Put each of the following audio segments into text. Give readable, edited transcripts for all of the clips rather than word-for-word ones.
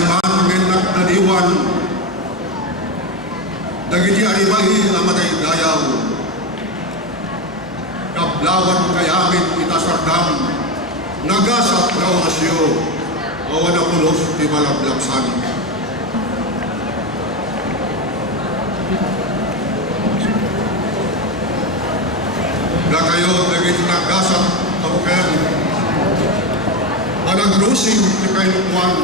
man ngayon nagdaniwan, dagiti aribahi na matay dayaw, kablawan kayamin itasardam, nagasat na orasyo, awan na pulos di malablaksan. Na kayo dagiti nagasat na uker, anag-rusing di kayo kuwan,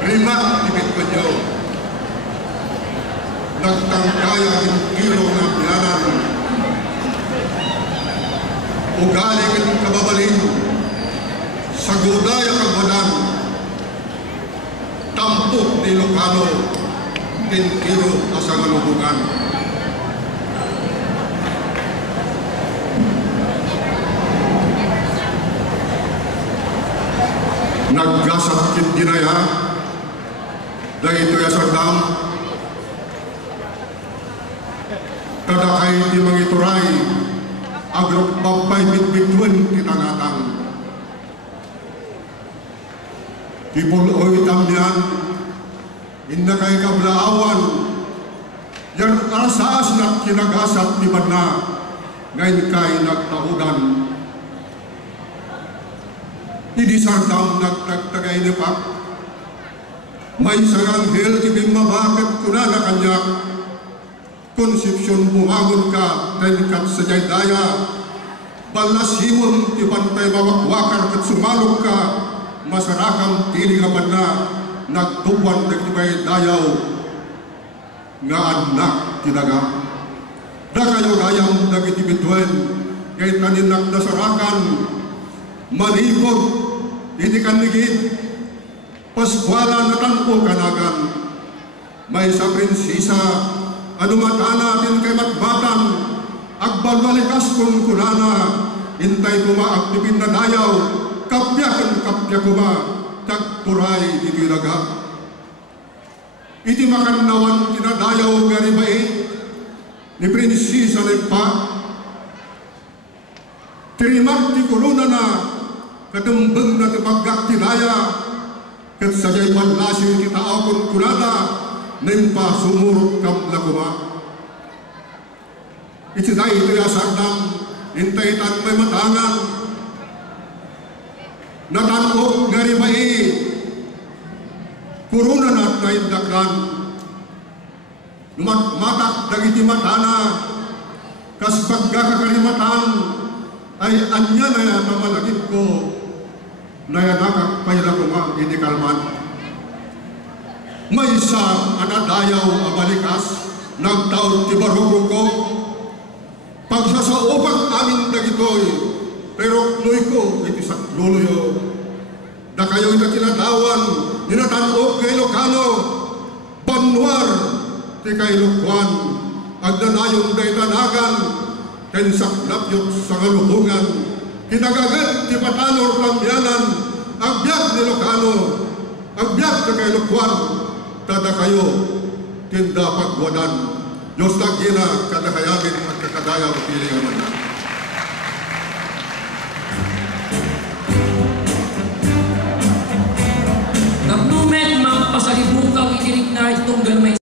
rimat tibit ko nyo, nagtangkaya ng kilo na biyanan, ugali ng kababalin, sa gudaya kagwadan, tampok ni Ilocano, tinkiro asa ngalubugan. Naggasat kit ginaya, dahil ito'y asardam, kadakay di mangituray, agrok papay bitbitwen kitangatang. Ipuloy tamyan, inna kay kablaawan, yan arasas na kinagasat ni Badna, ngayon kay nagtahudan. Idi sardam nagtagtagay ni Pak, may isang anghel ibig mabakit ko na kanyak, konsepsyon bumangon ka, tenkat sa jaydaya, balasihon ibantay mawakwakar at sumalog ka, masarakang tiling abad na, nagtuwan nagtibay dayaw, nga anak tinaga. Da kayo gayang nagitibitwen, kay tanin nagdasarakan, malibog, hindi kanigit, paskwala na tanpo kanagan, may sa prinsisa, anumata natin kay matbatan, agbalbalikas kung kunana, hintay kumaaktivin na dayaw, kapyakan kapya kuma, tagturay di ilaga. Iti makannawan tinadayaw garibay, ni prinsisa Lempa, tirimak di kuruna na, katembeng na tipagak tinaya, kat sajay panlasyo iti tao kung kunana, Lempa sumurot kam lakuma. Iti na ito yasardam, hintay tan may matangan, natanok nga ribai, kuruna na naindakran, lumatmatak dagiti matana, kas pagkakakarimatan, ay anya na mamalagit ko, na yanakak payala kuma, hindi kalman. May isa anadayaw abalikas, nagtaon ti barugo ko, pagsasaupag amin dagitoy, pero nuy ko iti sa luluyo. Da kayo ita kinatawan, ninatanok kay Ilocano, banwar ti kay Ilocwan, agdanayon day tanagan, kensaklapyot sa kaluhungan, kinagagat ti patanor pamyanan, agbyag ni Ilocano, agbyag ti kay Ilocwan, tada kayo, tinda pagwadan, Diyos tagina kadakayamin at kakadayaw piling naman na. Nagnumet mga pasalibukang itirik na itong galmay